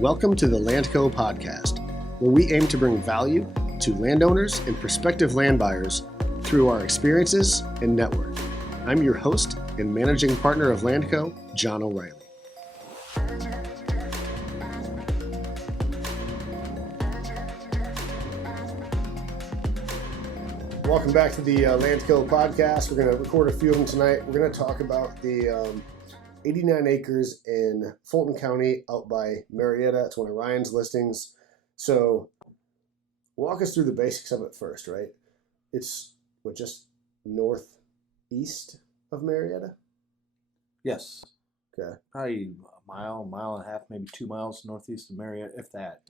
Welcome to the Landco podcast, where we aim to bring value to landowners and prospective land buyers through our experiences and network. I'm your host and managing partner of Landco, John O'Reilly. Welcome back to the Landco podcast. We're going to record a few of them tonight. We're going to talk about the 89 acres in Fulton County out by Marietta. It's one of Ryan's listings. So walk us through the basics of it first, right? It's just northeast of Marietta? Yes. Okay. Probably a mile and a half, maybe 2 miles northeast of Marietta, if that.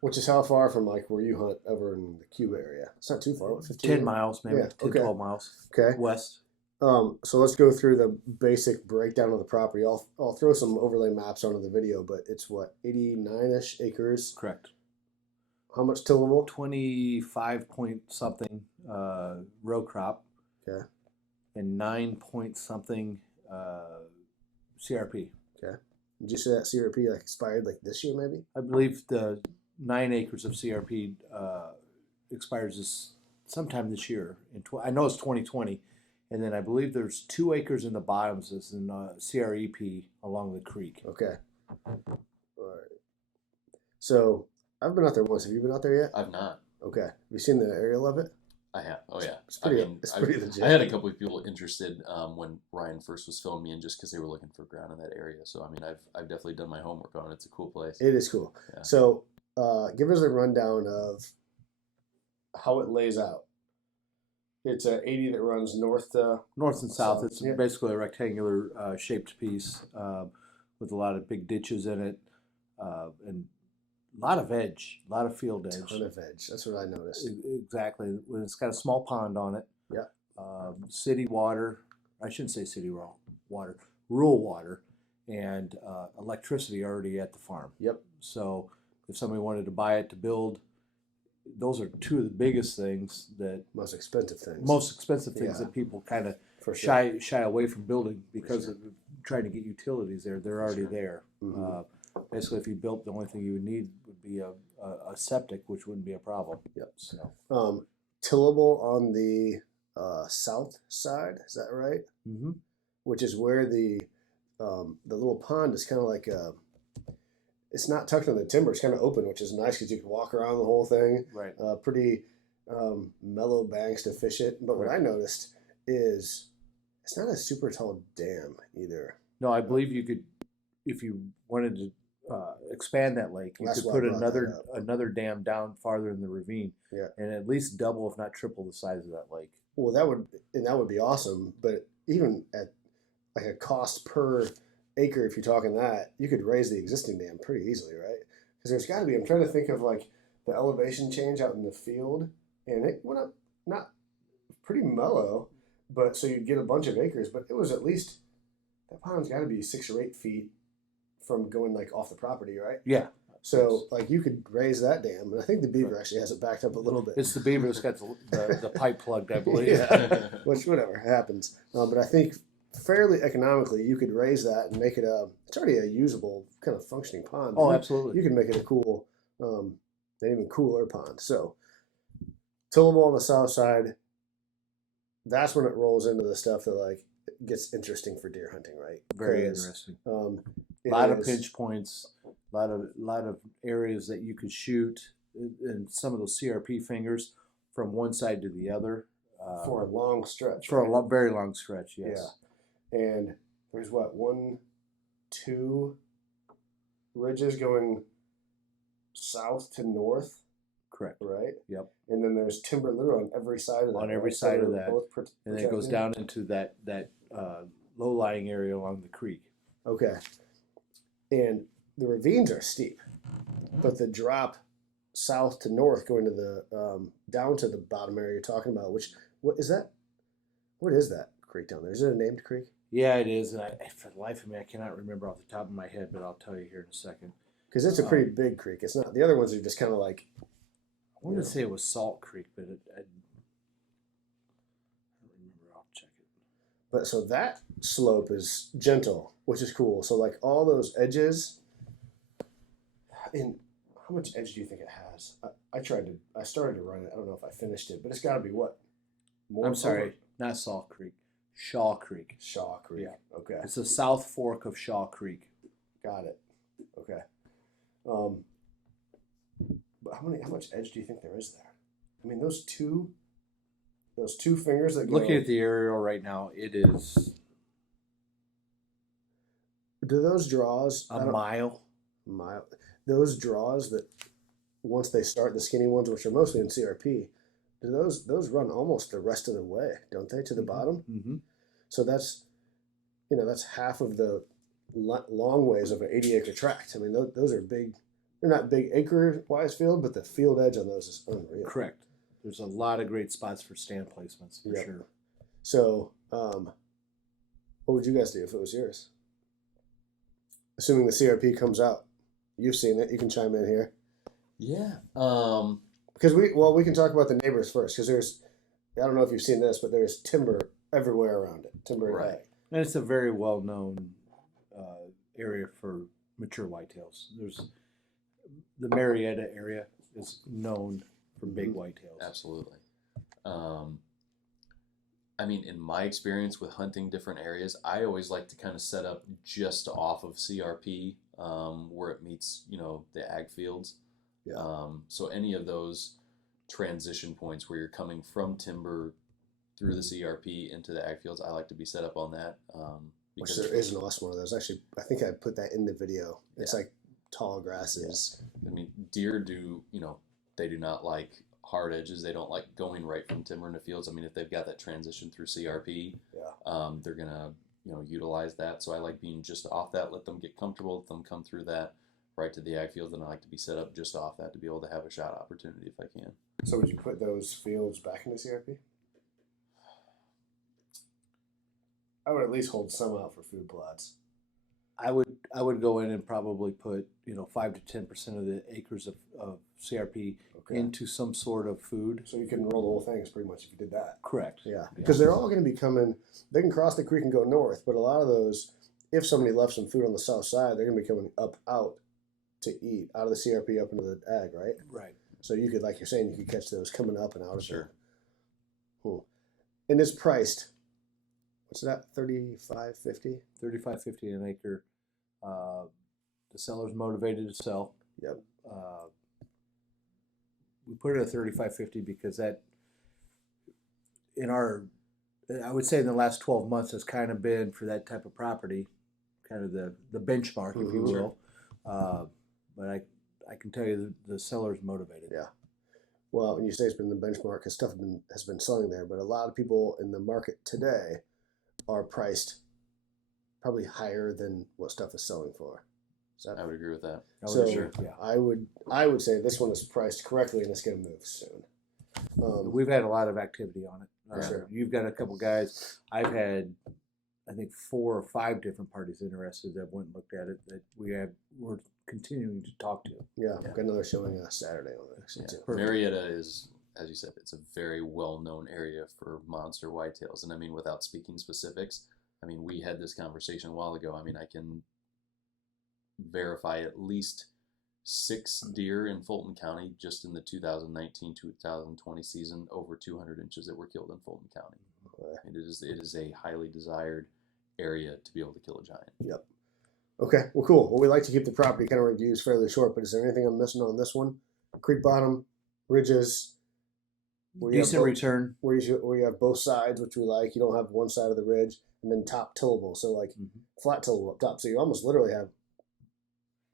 Which is how far from like where you hunt over in the Cuba area? It's not too far. What, 15? 10 miles, maybe. Yeah, 10, okay. 12 miles. Okay. West. So let's go through the basic breakdown of the property. I'll throw some overlay maps onto the video, but it's what, 89-ish acres? Correct. How much tillable? 25 point something row crop. Okay. And 9 point something CRP. Okay. Did you say that CRP like expired like this year maybe? I believe the 9 acres of CRP expires sometime this year. I know it's 2020. And then I believe there's 2 acres in the bottoms that's in CREP along the creek. Okay. All right. So I've been out there once. Have you been out there yet? I've not. Okay. Have you seen the aerial of it? I have. Oh yeah. It's pretty legit. I had a couple of people interested when Ryan first was filming me in just because they were looking for ground in that area. So I mean, I've definitely done my homework on it. It's a cool place. It is cool. Yeah. So give us a rundown of how it lays out. It's a 80 that runs north and south. It's basically a rectangular shaped piece with a lot of big ditches in it and a lot of edge, a lot of field edge. A ton of edge. That's what I noticed. Exactly. It's got a small pond on it. Yeah. City water. I shouldn't say city water. Rural water and electricity already at the farm. Yep. So if somebody wanted to buy it to build, those are 2 of the biggest things that most expensive things that people kind of sure. shy away from building because of trying to get utilities there. They're already there. Mm-hmm. Basically, if you built, the only thing you would need would be a septic, which wouldn't be a problem. Yep. So tillable on the south side, is that right? Mm-hmm. Which is where the little pond is kind of like it's not tucked in the timber. It's kind of open, which is nice because you can walk around the whole thing. Right. Pretty mellow banks to fish it. But what I noticed is it's not a super tall dam either. No, I believe you could, if you wanted to expand that lake, you could put another dam down farther in the ravine, and at least double, if not triple, the size of that lake. Well, that would be awesome. But even at like a cost per acre, if you're talking that, you could raise the existing dam pretty easily, right? Because there's got to be. I'm trying to think of like the elevation change out in the field, and it went up not pretty mellow, but so you'd get a bunch of acres, but it was at least that pond's got to be 6 or 8 feet from going like off the property, right? Yeah. So like you could raise that dam, and I think the beaver actually has it backed up a little bit. It's the beaver that's got the pipe plugged, I believe. Yeah. Which whatever happens, but I think fairly economically you could raise that and make it it's already a usable kind of functioning pond. Oh, absolutely. You can make it a cool, an even cooler pond. So tillable on the south side, that's when it rolls into the stuff that like gets interesting for deer hunting, right? Very interesting. A lot of pinch points, a lot of areas that you could shoot, and some of those CRP fingers from one side to the other. For a long stretch. For a very long stretch, yes. Yeah. And there's 1, 2 ridges going south to north. Correct. Right? Yep. And then there's timber literally on every side of that. On every side of that. And then it goes down into that low-lying area along the creek. Okay. And the ravines are steep, but the drop south to north going to the down to the bottom area you're talking about, what is that creek down there? Is it a named creek? Yeah, it is. And for the life of me, I cannot remember off the top of my head, but I'll tell you here in a second. Because it's a pretty big creek. It's not. The other ones are just kind of like. I wanted to say it was Salt Creek, but I don't remember. I'll check it. But so that slope is gentle, which is cool. So like all those edges, And how much edge do you think it has? I started to run it. I don't know if I finished it, but it's got to be what? More. I'm sorry, not Salt Creek, Shaw Creek. Shaw Creek. Yeah. Okay. It's the South Fork of Shaw Creek. Got it. Okay. But how much edge do you think there is there? I mean, those two fingers that go. Looking at the aerial right now, it is Do those draws a mile. those draws that once they start, the skinny ones, which are mostly in CRP, do those run almost the rest of the way, don't they, to the bottom? Mm-hmm. So that's half of the long ways of an 80-acre tract. I mean, those are big. They're not big acre-wise field, but the field edge on those is unreal. Correct. There's a lot of great spots for stand placements for sure. So, what would you guys do if it was yours? Assuming the CRP comes out, you've seen it. You can chime in here. Yeah. Because we can talk about the neighbors first. Because I don't know if you've seen this, but there's timber everywhere around it. Timber and ag. And it's a very well known area for mature whitetails. There's the Marietta area is known for big whitetails. Absolutely. I mean, in my experience with hunting different areas, I always like to kind of set up just off of CRP where it meets, the ag fields. Yeah. So any of those transition points where you're coming from timber through the CRP into the ag fields, I like to be set up on that. Which there is an awesome one of those. Actually, I think I put that in the video. It's like tall grasses. I mean, deer do, they do not like hard edges. They don't like going right from timber into fields. I mean, if they've got that transition through CRP, they're going to, utilize that. So I like being just off that, let them get comfortable, let them come through that right to the ag field. And I like to be set up just off that to be able to have a shot opportunity if I can. So would you put those fields back into CRP? I would at least hold some out for food plots. I would go in and probably put 5 to 10% of the acres of CRP into some sort of food. So you can roll the whole thing pretty much if you did that. Correct. Yeah, because they're all going to be coming. They can cross the creek and go north, but a lot of those, if somebody left some food on the south side, they're going to be coming out to eat out of the CRP up into the ag, right? Right. So you could, like you're saying, you could catch those coming up and out of Sure. there. Cool. And it's priced. What's that? $35.50. $35.50 an acre. The seller's motivated to sell. Yep. We put it at $35.50 because that, I would say in the last 12 months has kind of been for that type of property, kind of the benchmark, if you will. But I can tell you the seller's motivated. Yeah. Well, and you say it's been the benchmark because stuff has been selling there, but a lot of people in the market today are priced probably higher than what stuff is selling for. I would agree with that. I would say this one is priced correctly and it's going to move soon. We've had a lot of activity on it. Sure. You've got a couple guys. I've had, I think, 4 or 5 different parties interested that went and looked at it that we're continuing to talk to. Yeah, I've got another showing Saturday on it actually too. Marietta is, as you said, it's a very well-known area for monster whitetails. And I mean, without speaking specifics, I mean, we had this conversation a while ago. I mean, I can verify at least 6 deer in Fulton County just in the 2019-2020 season, over 200 inches that were killed in Fulton County. And it is a highly desired area to be able to kill a giant. Yep. Okay, well, cool. Well, we like to keep the property kind of reviews fairly short, but is there anything I'm missing on this one? Creek bottom, ridges. Decent return. Where you have both sides, which we like. You don't have one side of the ridge, and then top tillable. So like flat tillable up top. So you almost literally have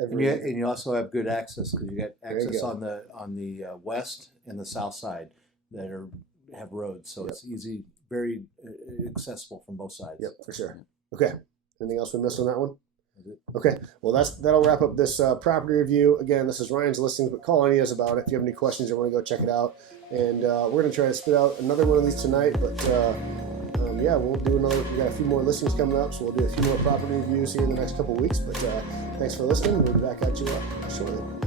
and you also have good access because you got access on the west and the south side that have roads. So it's easy, very accessible from both sides. Yep, for sure. Okay. Anything else we missed on that one? Okay, well that'll wrap up this property review. Again, this is Ryan's Listings, but call any of us about it if you have any questions or want to go check it out. And we're going to try to spit out another one of these tonight, but we'll do another. We got a few more listings coming up, so we'll do a few more property reviews here in the next couple of weeks. But thanks for listening. We'll be back at you shortly.